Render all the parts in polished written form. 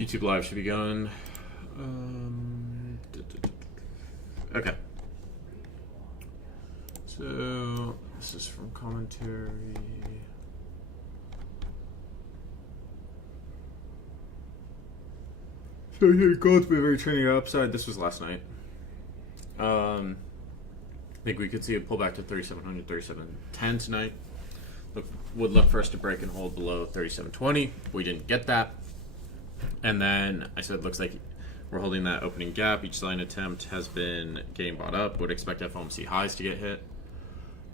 YouTube live should be going. Okay. So this is from commentary. So here gold river turning upside. This was last night. I think we could see a pullback to 3700, 3710 tonight. Would look for us to break and hold below 3720. We didn't get that. And then I said, looks like we're holding that opening gap. Each selling attempt has been getting bought up. Would expect FOMC highs to get hit.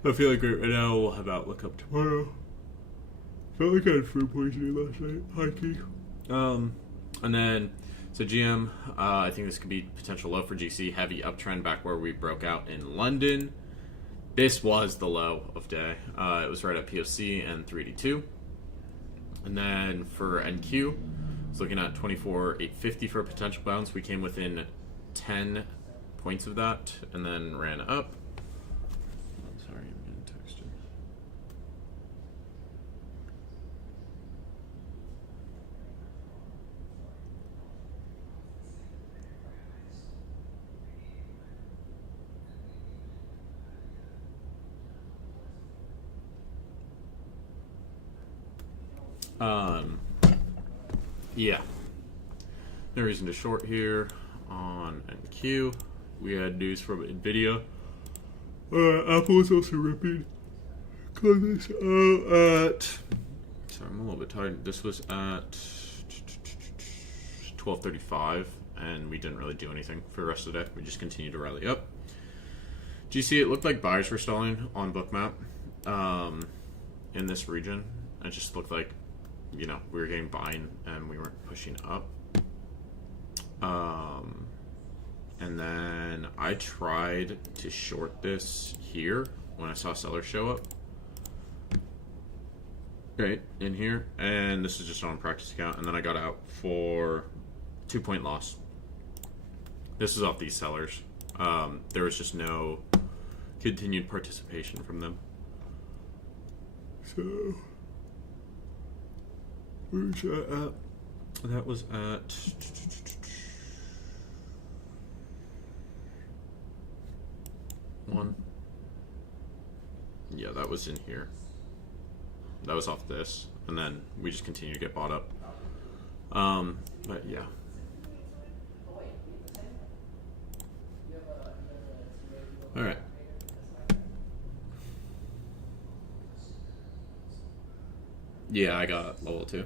I feel like right now we'll have outlook up tomorrow. Felt like I had food poisoning last night. High key. And then, so GM, I think this could be potential low for GC. Heavy uptrend back where we broke out in London. This was the low of day. It was right at POC and 382. And then for NQ, it's looking at 24,850 for a potential bounce. We came within 10 points of that and then ran up. Sorry, I'm getting texted. Yeah. No reason to short here on NQ. We had news from NVIDIA. Apple is also ripping. Close this out at. Sorry, I'm a little bit tired. This was at 12:35, and we didn't really do anything for the rest of the day. We just continued to rally up. GC, it looked like buyers were stalling on Bookmap in this region. It just looked like, we were getting buying and we weren't pushing up. And then I tried to short this here when I saw sellers show up. Right, in here. And this is just on a practice account. And then I got out for 2-point loss. This is off these sellers. There was just no continued participation from them. So, where's that at? That was at 1. Yeah, that was in here. That was off this, and then we just continue to get bought up. But yeah. All right. Yeah, I got level 2.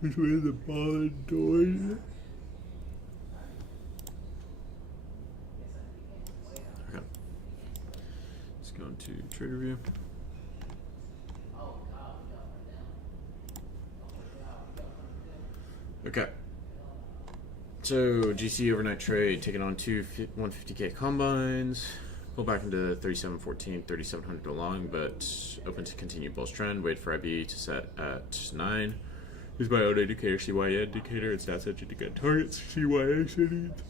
Which way is the ball doing? Okay. Let's go into trader view. Okay. So GC overnight trade taking on two 150k combines. Pull back into 3714, 3700 along, but open to continue bullish trend. Wait for IB to set at 9. Use my own indicator, CYA indicator, and stats engine to get targets. CYA settings.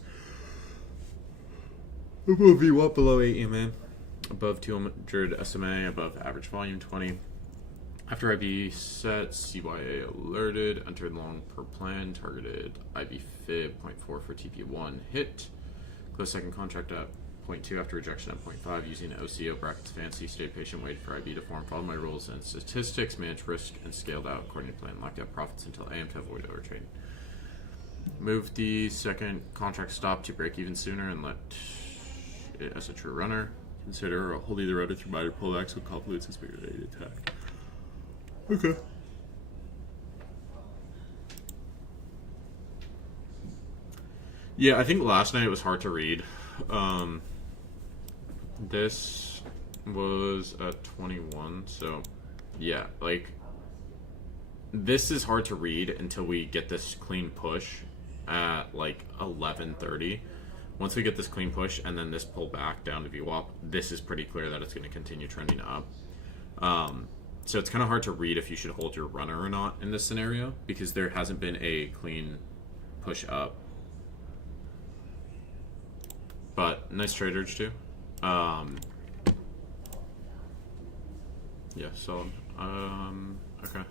Above VWAP, below 8 EMA. Above 200 SMA, above average volume 20. After IB set, CYA alerted. Entered long per plan. Targeted IB fib 0.4 for TP1 hit. Close second contract at 0.2 after rejection at 0.5 using OCO brackets fancy. Stayed patient, waited for IB to form, followed my rules and statistics, managed risk, and scaled out according to plan. Locked out profits until AM to avoid overtrading. Moved the second contract stop to break even sooner and let it as a true runner. Consider holding the rotor through minor pullbacks with confluence and speculated attack. Okay. Yeah, I think last night it was hard to read. This was at 21, so yeah, like this is hard to read until we get this clean push at like 11:30. Once we get this clean push and then this pull back down to VWAP, this is pretty clear that it's going to continue trending up. So it's kind of hard to read if you should hold your runner or not in this scenario because there hasn't been a clean push up. But nice trade urge too. Yeah, solid. Okay.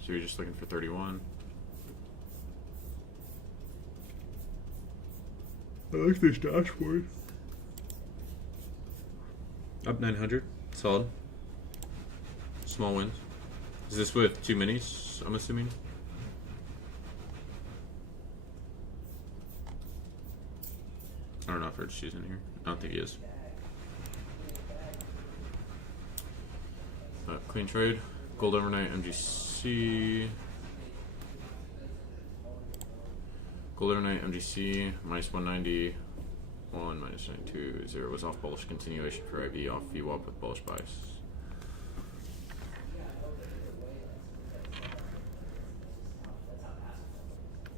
So you're just looking for 31. I like this dashboard. Up 900. Solid. Small wins. Is this with 2 minis, I'm assuming? I don't know if Rich is in here. I don't think he is. Clean trade. Gold overnight MGC. Gold overnight MGC minus 190. 1 minus 92. 0 was off bullish continuation for IV off VWAP with bullish bias.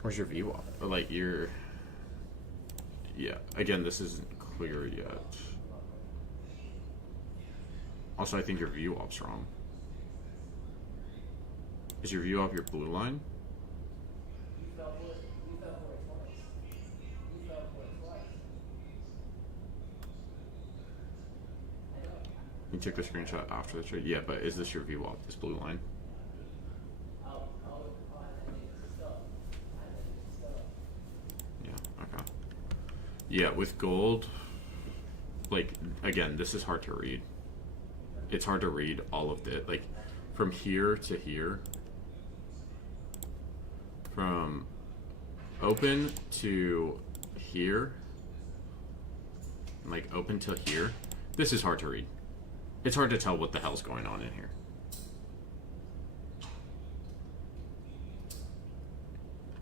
Where's your VWAP? Like your. Yeah, again, this isn't clear yet. Also, I think your VWAP's wrong. Is your VWAP your blue line? You took the screenshot after the trade? Yeah, but is this your VWAP, this blue line? Yeah, okay. Yeah, with gold, like, again, this is hard to read. It's hard to read all of it. Like, from here to here, from open to here, like open to here, this is hard to read. It's hard to tell what the hell's going on in here.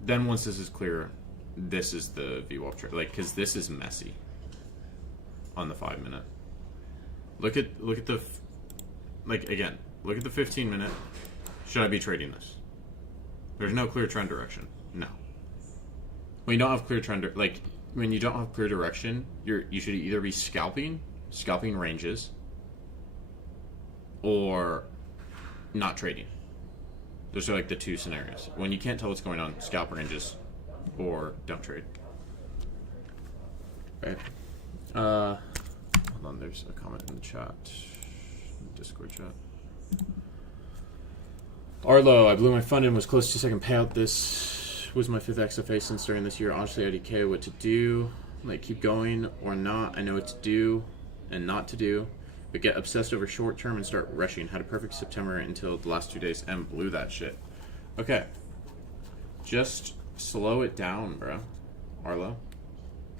Then once this is clear, this is the VWAP trade, like, because this is messy on the 5 minute. Look at the, like, again, look at the 15 minute. Should I be trading this? There's no clear trend direction. No. When you don't have clear trend, like when you don't have clear direction, you should either be scalping ranges, or not trading. Those are like the two scenarios. When you can't tell what's going on, scalp ranges or don't trade. Right. Hold on, there's a comment in the chat. Discord chat. Arlo, I blew my fund and was close to second payout. This was my 5th XFA since during this year. Honestly, IDK, what to do? Like, keep going or not? I know what to do and not to do. But get obsessed over short term and start rushing. Had a perfect September until the last 2 days and blew that shit. Okay. Just slow it down, bro. Arlo.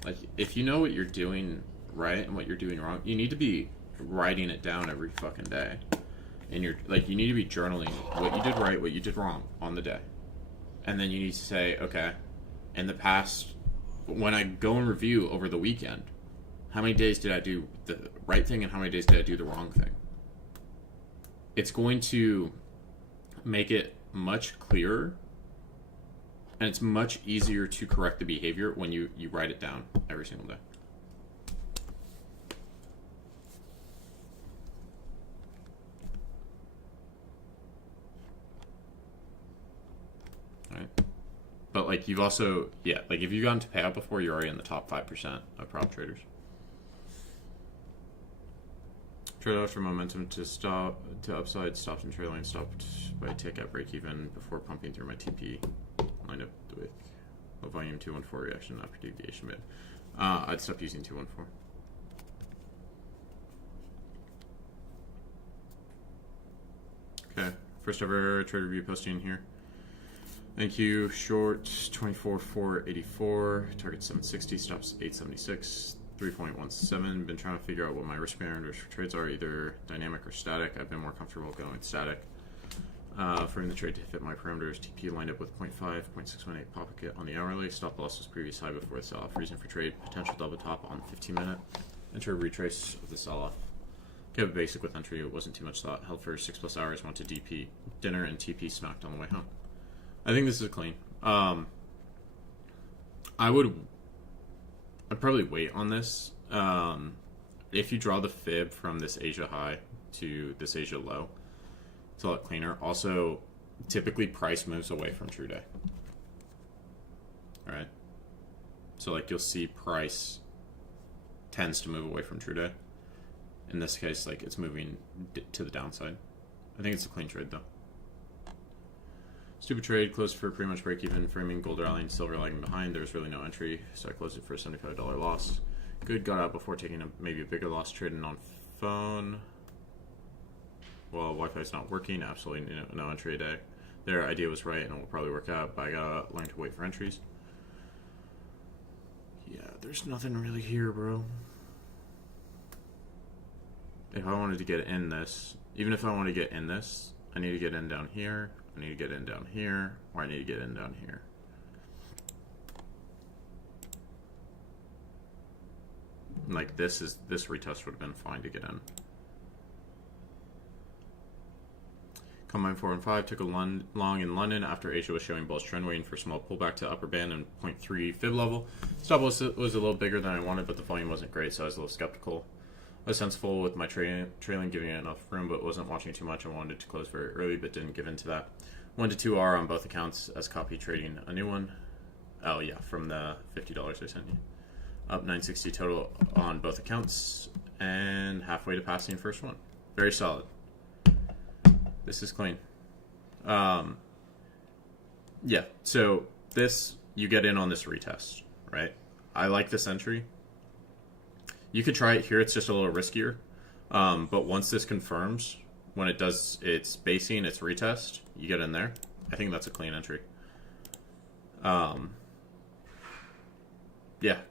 Like, if you know what you're doing right and what you're doing wrong, you need to be writing it down every fucking day. And you're like, you need to be journaling what you did right, what you did wrong on the day. And then you need to say, okay, in the past, when I go and review over the weekend, how many days did I do the right thing and how many days did I do the wrong thing? It's going to make it much clearer, and it's much easier to correct the behavior when you write it down every single day. All right. But like you've also, yeah, like if you've gotten to payout before, you're already in the top 5% of prop traders. Trade-off for momentum to upside, stopped and trailing, stopped by tick at break even before pumping through my TP. Lined up with low volume 214 reaction after deviation bid. I'd stop using 214. Okay, first ever trade review posting here. Thank you. Short 24,484, target 760, stops 876. 3.17. Been trying to figure out what my risk parameters for trades are, either dynamic or static. I've been more comfortable going with static. Framing the trade to fit my parameters. TP lined up with 0.5, 0.618 pocket on the hourly. Stop loss was previous high before the sell-off. Reason for trade, potential double top on 15 minute. Enter a retrace of the sell-off. Kept basic with entry. It wasn't too much thought. Held for 6+ hours. Went to DP dinner and TP smacked on the way home. I think this is clean. I'd probably wait on this. If you draw the fib from this Asia high to this Asia low, it's a lot cleaner. Also, typically price moves away from true day. All right. So like you'll see price tends to move away from true day. In this case, like it's moving to the downside. I think it's a clean trade though. Stupid trade, closed for pretty much break even, framing, gold rallying, silver lagging behind. There's really no entry, so I closed it for a $75 loss. Good, got out before taking maybe a bigger loss trading on phone. Well, Wi-Fi's not working, absolutely no entry a day. Their idea was right and it will probably work out, but I gotta learn to wait for entries. Yeah, there's nothing really here, bro. If I wanted to get in this, even if I want to get in this, I need to get in down here, I need to get in down here, or I need to get in down here. Like this retest would have been fine to get in. Combine 4 and 5 took a long in London after Asia was showing bullish trend, waiting for a small pullback to upper band and 0.3 fib level. Stop was a little bigger than I wanted, but the volume wasn't great, so I was a little skeptical. I was sensible with my trailing, giving it enough room, but wasn't watching too much. I wanted to close very early, but didn't give in to that. 1 to 2R on both accounts as copy trading a new one. Oh yeah, from the $50 I sent you. Up 960 total on both accounts, and halfway to passing first one. Very solid. This is clean. Yeah, so this, you get in on this retest, right? I like this entry. You could try it here, it's just a little riskier. But once this confirms, when it does its basing, its retest, you get in there. I think that's a clean entry. Yeah,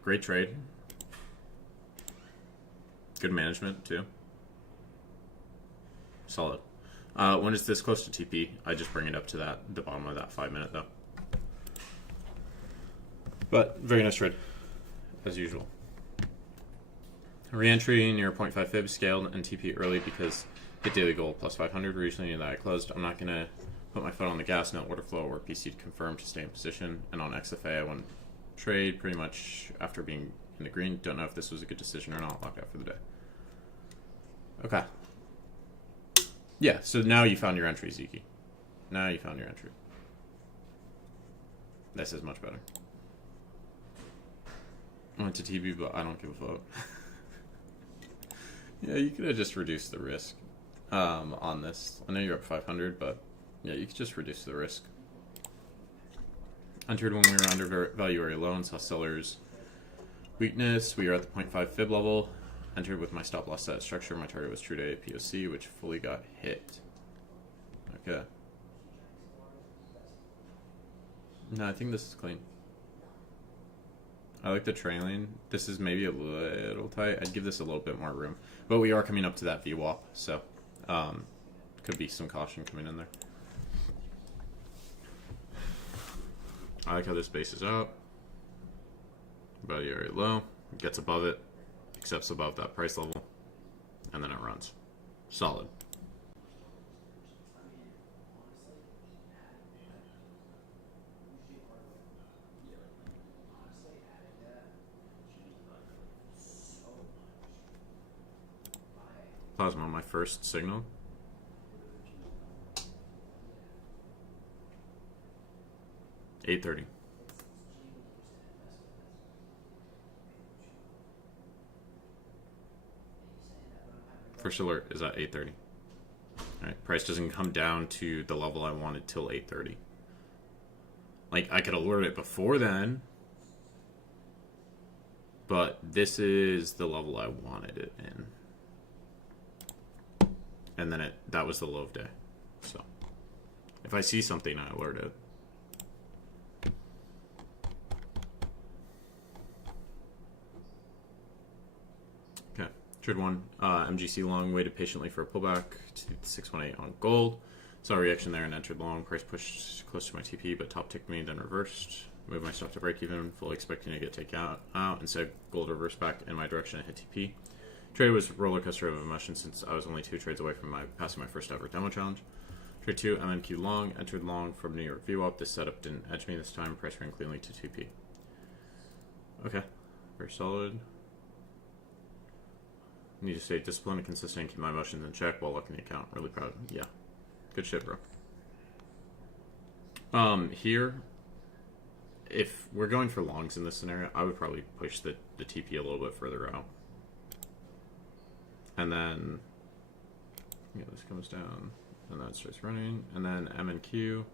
great trade. Good management, too. Solid. When is this close to TP? I just bring it up to the bottom of that 5 minute, though. But, very nice trade, as usual. Re-entry near 0.5 fib, scaled and TP early because hit daily goal plus 500. Recently that I closed. I'm not going to put my foot on the gas, no order flow or PC to confirm to stay in position. And on XFA, I went trade pretty much after being in the green. Don't know if this was a good decision or not. Locked out for the day. Okay. Yeah, so now you found your entry, Zeke. Now you found your entry. This is much better. I went to TB, but I don't give a fuck. Yeah, you could have just reduced the risk on this. I know you're up 500, but yeah, you could just reduce the risk. Entered when we were under value area low and saw sellers weakness. We are at the 0.5 fib level. Entered with my stop loss set structure. My target was true day POC, which fully got hit. Okay. No, I think this is clean. I like the trailing. This is maybe a little tight. I'd give this a little bit more room. But we are coming up to that VWAP, so could be some caution coming in there. I like how this base is out. Value area low. Gets above it. Accepts above that price level. And then it runs. Solid. Plasma, my first signal. $8.30. First alert is at 8:30. Alright, price doesn't come down to the level I wanted till 8:30. Like, I could alert it before then, but this is the level I wanted it in. And then that was the low of day. So, if I see something, I alert it. Okay, trade one. MGC long, waited patiently for a pullback to 618 on gold. Saw a reaction there and entered long. Price pushed close to my TP, but top ticked me, then reversed. Moved my stop to break even, fully expecting to get taken out. Instead, gold reversed back in my direction and hit TP. Trade was roller coaster of emotion since I was only 2 trades away from passing my first ever demo challenge. Trade 2, MNQ long, entered long from New York VWAP. This setup didn't edge me this time. Price ran cleanly to 2P. Okay, very solid. Need to stay disciplined and consistent and keep my emotions in check while locking the account. Really proud. Yeah, good shit, bro. Here, if we're going for longs in this scenario, I would probably push the TP a little bit further out. And then, yeah, this comes down. and then it starts running, and then M and Q.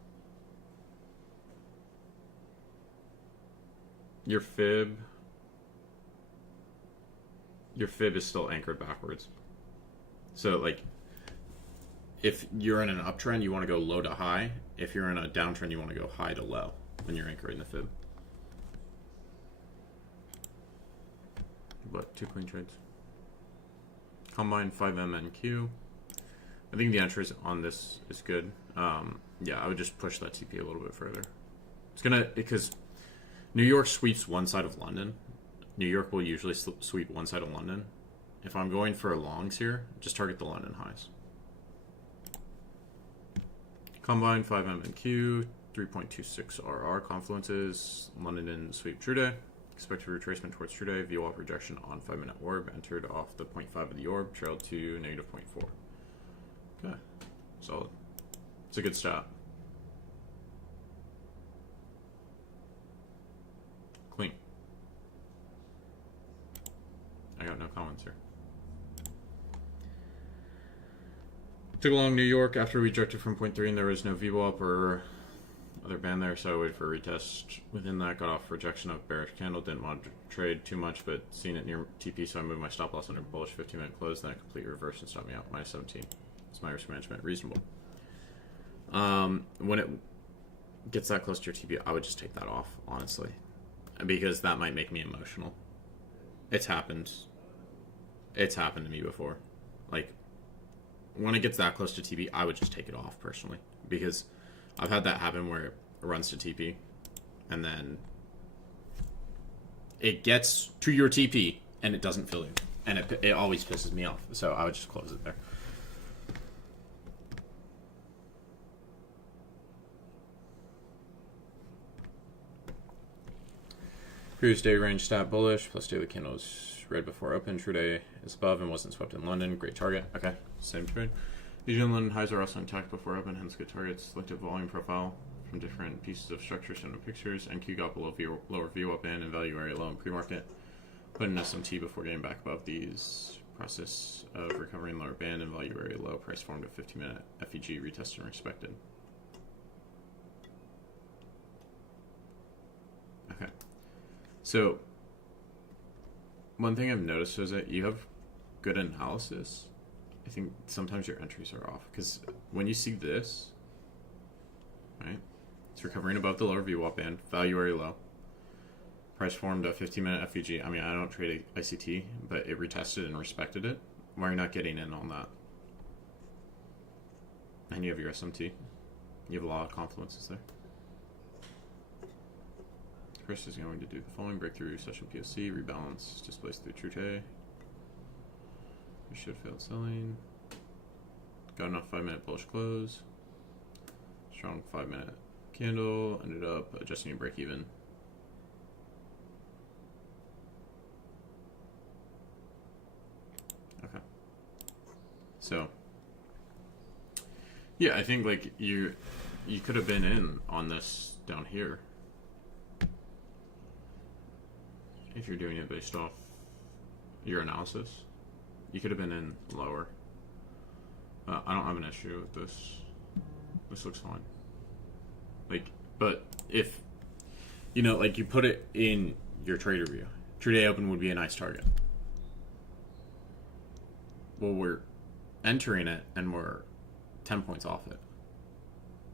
Your fib is still anchored backwards. So like, if you're in an uptrend, you want to go low to high. If you're in a downtrend, you want to go high to low when you're anchoring the fib. But 2 clean trades. Combine 5MNQ. I think the entry on this is good. Yeah, I would just push that TP a little bit further. It's gonna, because New York sweeps one side of London. New York will usually sweep one side of London. If I'm going for longs here, just target the London highs. Combine 5MNQ, 3.26 RR confluences, London in sweep true day. Expected retracement towards true day, VWAP rejection on 5-minute orb, entered off the 0.5 of the orb, trailed to negative 0.4. Okay, solid. It's a good stat. Clean. I got no comments here. Took along New York after we rejected from 0.3 and there was no VWAP or other band there, so I waited for a retest. Within that, got off rejection of bearish candle. Didn't want to trade too much, but seen it near TP, so I moved my stop loss under bullish 15-minute close. Then a complete reverse and stopped me out. Minus 17. It's my risk management. Reasonable. When it gets that close to your TP, I would just take that off, honestly, because that might make me emotional. It's happened. It's happened to me before. Like, when it gets that close to TP, I would just take it off personally, because I've had that happen where it runs to TP and then it gets to your TP and it doesn't fill you, and it always pisses me off, so I would just close it there. Previous day range stat bullish, plus daily candles red before open. True day is above and wasn't swept in London. Great target. Okay, same trade. Asian London highs are also intact before open, hence good targets. Selective volume profile from different pieces of structure shown in pictures. NQ got below lower VWAP band and value area low in pre-market. Put in SMT before getting back above these. Process of recovering lower band and value area low. Price formed a 15-minute FEG retested and respected. Okay. So, one thing I've noticed is that you have good analysis. I think sometimes your entries are off, because when you see this, right, it's recovering above the lower VWAP band, value area low, price formed a 15-minute FEG. I mean, I don't trade ICT, but it retested and respected it. Why are you not getting in on that? And you have your SMT. You have a lot of confluences there. First is going to do the following: breakthrough session POC, rebalance, displace through true day. We should fail selling. Got enough 5-minute bullish close. Strong 5-minute candle. Ended up adjusting a break even. Okay. So, yeah, I think like you could have been in on this down here if you're doing it based off your analysis. You could have been in lower. I don't have an issue with this. This looks fine. Like, but if, you know, like you put it in your trader view, true day open would be a nice target. Well, we're entering it and we're 10 points off it.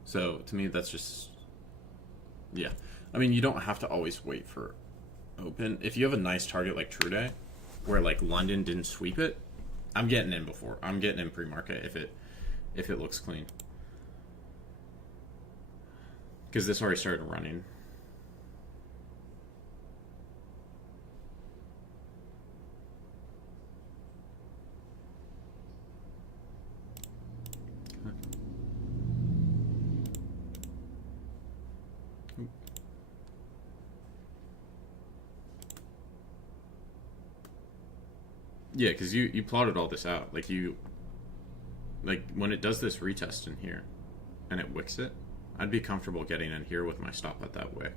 So to me, that's just, yeah. I mean, you don't have to always wait for open. If you have a nice target like true day, where like London didn't sweep it, I'm getting in before. I'm getting in pre-market if it looks clean. Because this already started running. Yeah, because you plotted all this out. Like when it does this retest in here and it wicks it, I'd be comfortable getting in here with my stop at that wick.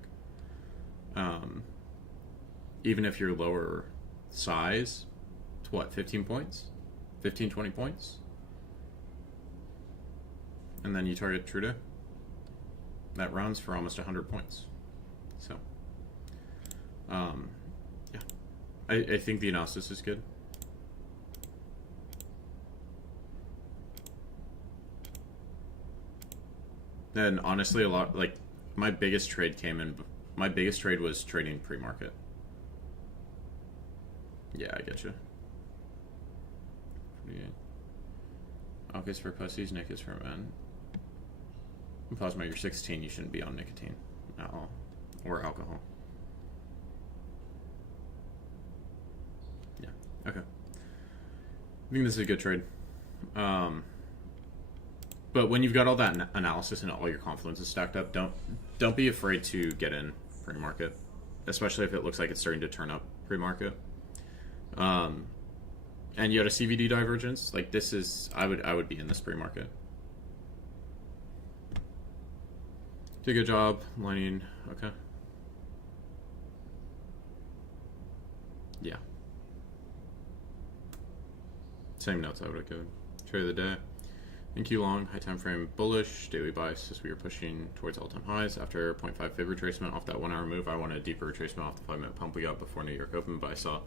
Even if you're lower size, to what, 15 points? 15, 20 points? and then you target Trudeau. That runs for almost 100 points. So, yeah, I think the analysis is good. And honestly, a lot, like, my biggest trade came in. My biggest trade was trading pre-market. Yeah, I get you. 48. Alk is for pussies, Nick is for men. Plasma, you're 16, you shouldn't be on nicotine at all. Or alcohol. Yeah, okay. I think this is a good trade. But when you've got all that analysis and all your confluence is stacked up, don't be afraid to get in pre-market, especially if it looks like it's starting to turn up pre-market. And you had a CVD divergence. Like, this is, I would be in this pre-market. Did a good job lining. Okay. Yeah. Same notes I would have given. Trade of the day. In Q long, high time frame bullish, daily bias as we were pushing towards all-time highs. After 0.5 fib retracement off that 1 hour move, I wanted a deeper retracement off the 5-minute pump we got before New York Open, but I saw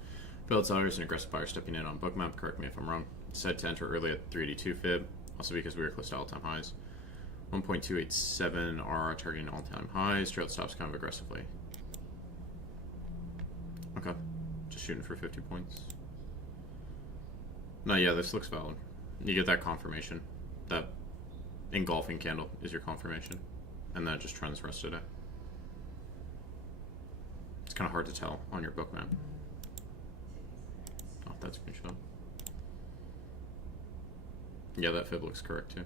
failed sellers and aggressive buyers stepping in on Bookmap. Correct me if I'm wrong. Said to enter early at 382 fib, also because we were close to all-time highs. 1.287 RR targeting all-time highs. Trailed stops kind of aggressively. Okay, just shooting for 50 points. No, yeah, this looks valid. You get that confirmation. That engulfing candle is your confirmation, and then it just trends the rest of the day. It's kind of hard to tell on your Bookmap. Oh, that's a good shot. Yeah, that fib looks correct too.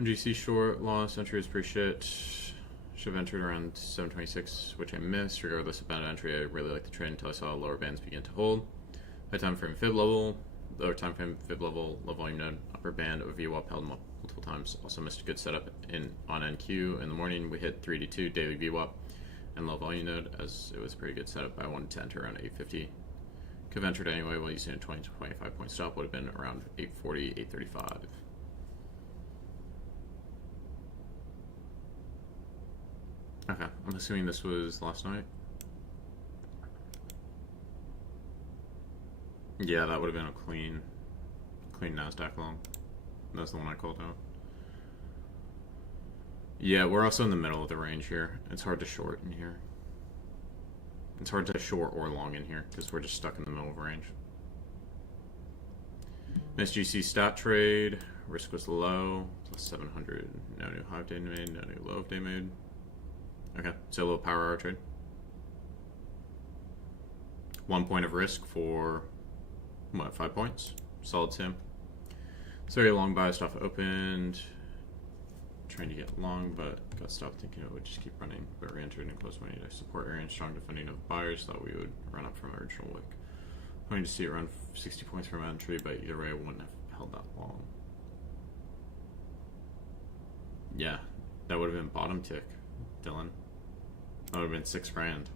MGC short loss entry is pretty shit. Should have entered around 726, which I missed. Regardless of bad entry, I really liked the trade until I saw lower bands begin to hold. High time frame fib level, lower time frame fib level, low volume node, upper band of VWAP held multiple times. Also missed a good setup on NQ. In the morning, we hit 382 daily VWAP and low volume node, as it was a pretty good setup. I wanted to enter around 850. Could have entered anyway while using a 20 to 25 point stop. Would have been around 840, 835. Okay, I'm assuming this was last night. Yeah, that would have been a clean NASDAQ long. That's the one I called out. Yeah, we're also in the middle of the range here. It's hard to short in here. It's hard to short or long in here because we're just stuck in the middle of range. SGC stat trade. Risk was low. Plus 700. No new high of day made. No new low of day made. Okay, so a little power hour trade. 1 point of risk for, what, 5 points? Solid sim. It's very long bias off opened. Trying to get long, but got stopped thinking it would just keep running. But re-entered in close money to support area and strong defending of buyers. Thought we would run up from our original wick. Hoping to see it run 60 points from entry, but either way, I wouldn't have held that long. Yeah, that would have been bottom tick, Dylan. That would have been 6 grand.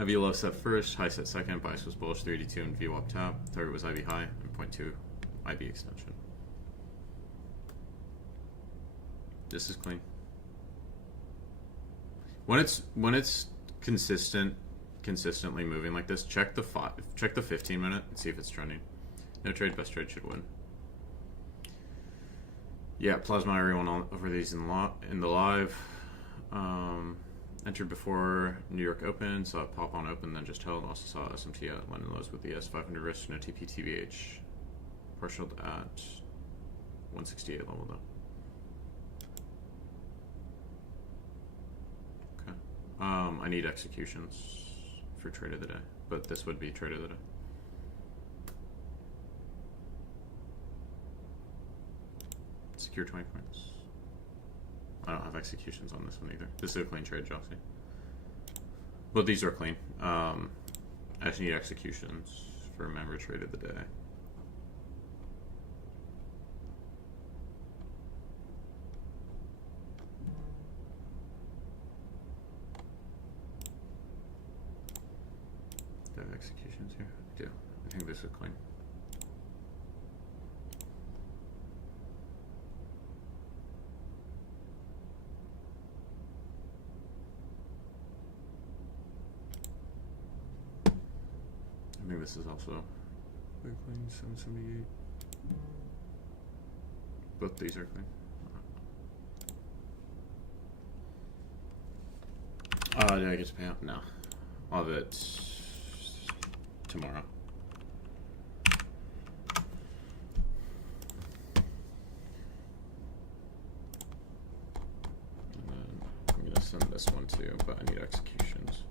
IV low set first, high set second, bias was bullish 382 and VWAP top. Target was IV high and 0.2 IB extension. This is clean. When it's consistently moving like this, check the 15 minute and see if it's trending. No trade, best trade should win. Yeah, plasma everyone over these in the live. Entered before New York Open, saw it pop on open, then just held. Also saw SMT at London lows with the S500 risk, no TP TVH. Partialed at 168 level though. Okay. I need executions for trade of the day, but this would be trade of the day. Secure 20 points. I don't have executions on this one either. This is a clean trade, Jossie. Well, these are clean. I just need executions for member trade of the day. Do I have executions here? I do. I think this is clean. this is also clean. 778. Both these are clean. Do I get to pay out? No. I'll have it tomorrow. And then I'm going to send this one too, but I need executions.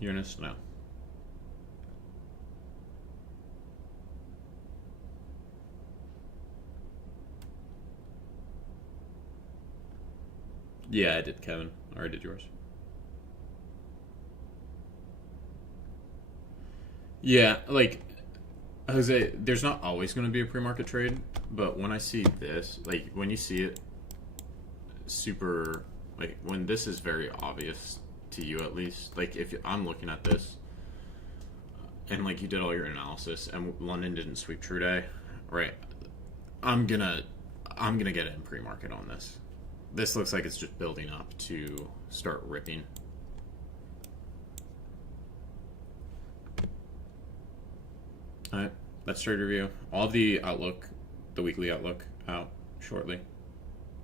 Uranus? No. Yeah, I did, Kevin. Or I did yours. Yeah, like, Jose, there's not always going to be a pre-market trade, but when I see this, like, when you see it super, like, when this is very obvious to you at least, like, if I'm looking at this, and, like, you did all your analysis, and London didn't sweep True Day, right, I'm gonna get it in pre-market on this. This looks like it's just building up to start ripping. Alright, that's trade review. All of the outlook, the weekly outlook, out shortly.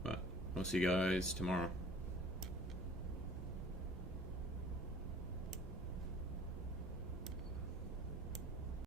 But we'll see you guys tomorrow.